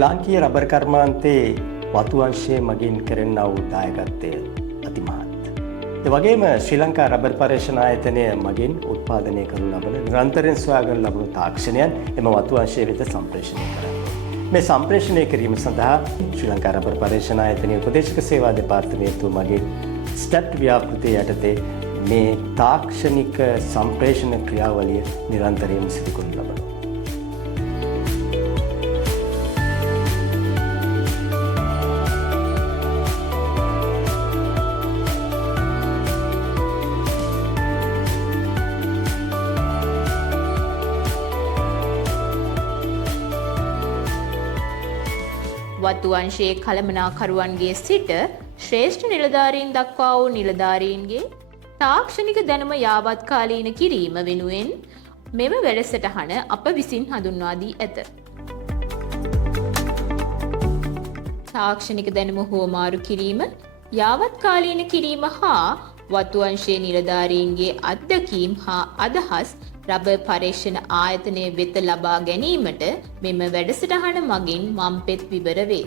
ලාංකීය රබර් කර්මාන්තයේ වතු අංශයේ මගින් කරන්නා වූ දායකත්වය අතිමහත්. ඒ වගේම ශ්‍රී ලංකා රබර් පර්යේෂණ ආයතනය මගින් උත්පාදනය කරනු ලබන නිරන්තරයෙන් සොයාගනු ලබන තාක්ෂණයන් එම වතු අංශය වෙත සම්ප්‍රේෂණය කරන්නේ. මේ සම්ප්‍රේෂණය කිරීම සඳහා ශ්‍රී ලංකා රබර් පර්යේෂණ ආයතනයේ උපදේශක සේවා දෙපාර්තමේන්තුව මගින් ස්ටැප් ව්‍යාපෘතිය යටතේ මේ තාක්ෂණික සම්ප්‍රේෂණ ක්‍රියාවලිය නිරන්තරයෙන් සිදු කරනු ලබනවා. වතු අංශයේ කළමනාකරුවන්ගේ සිට ශ්‍රේෂ්ඨ නිලධාරීන් දක්වා වූ නිලධාරීන්ගේ තාක්ෂණික දැනුම යාවත්කාලීන කිරීම වෙනුවෙන් මෙම වැඩසටහන අප විසින් හඳුන්වා දී ඇත. තාක්ෂණික දැනුම හුවමාරු කිරීම, යාවත්කාලීන කිරීම හා වතු අංශයේ නිලධාරීන්ගේ අත්දැකීම් හා අදහස් රබර් පර්යේෂණ ආයතනය වෙත ලබා ගැනීමට මෙම වැඩසටහන මගින් මම් පෙත් විවර වේ.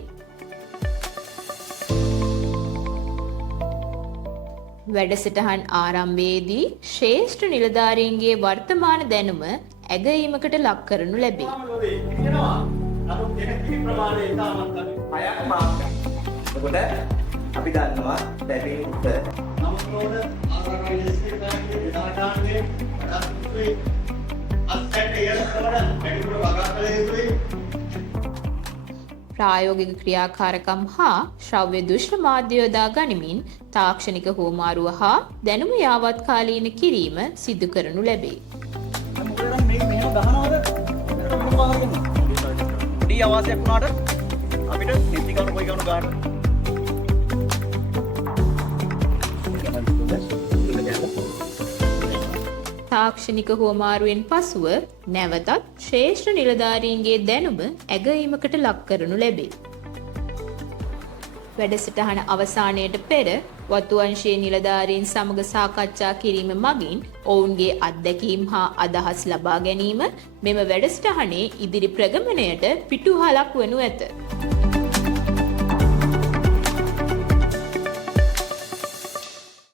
වැඩසටහන් ආරම්භයේදී ශ්‍රේෂ්ඨ නිලධාරීන්ගේ වර්තමාන දැනුම ඇගයීමකට ලක් කරනු ලැබේ. අපි දන්නවා දැවීමට ප්‍රායෝගික ක්‍රියාකාරකම් හා ශ්‍රව්‍ය දෘශ්‍ය මාධ්‍ය යොදා ගනිමින් තාක්ෂණික හුවමාරුව හා දැනුම යාවත්කාලීන කිරීම සිදු කරනු ලැබේ. අවශ්‍යයක් වුණාට අපිට නිති ගන්න කොයි ගන්න ගන්න තාක්ෂණික හුවමාරුවෙන් පසුව නැවතත් ශ්‍රේෂ්ඨ නිලධාරීන්ගේ දැනුම ඇගයීමකට ලක් කරනු ලැබේ. වැඩසටහන අවසානයට පෙර වතු අංශයේ නිලධාරීන් සමග සාකච්ඡා කිරීම මගින් ඔවුන්ගේ අත්දැකීම් හා අදහස් ලබා ගැනීම මෙම වැඩසටහනේ ඉදිරි ප්‍රගමනයට පිටුහලක් වනු ඇත.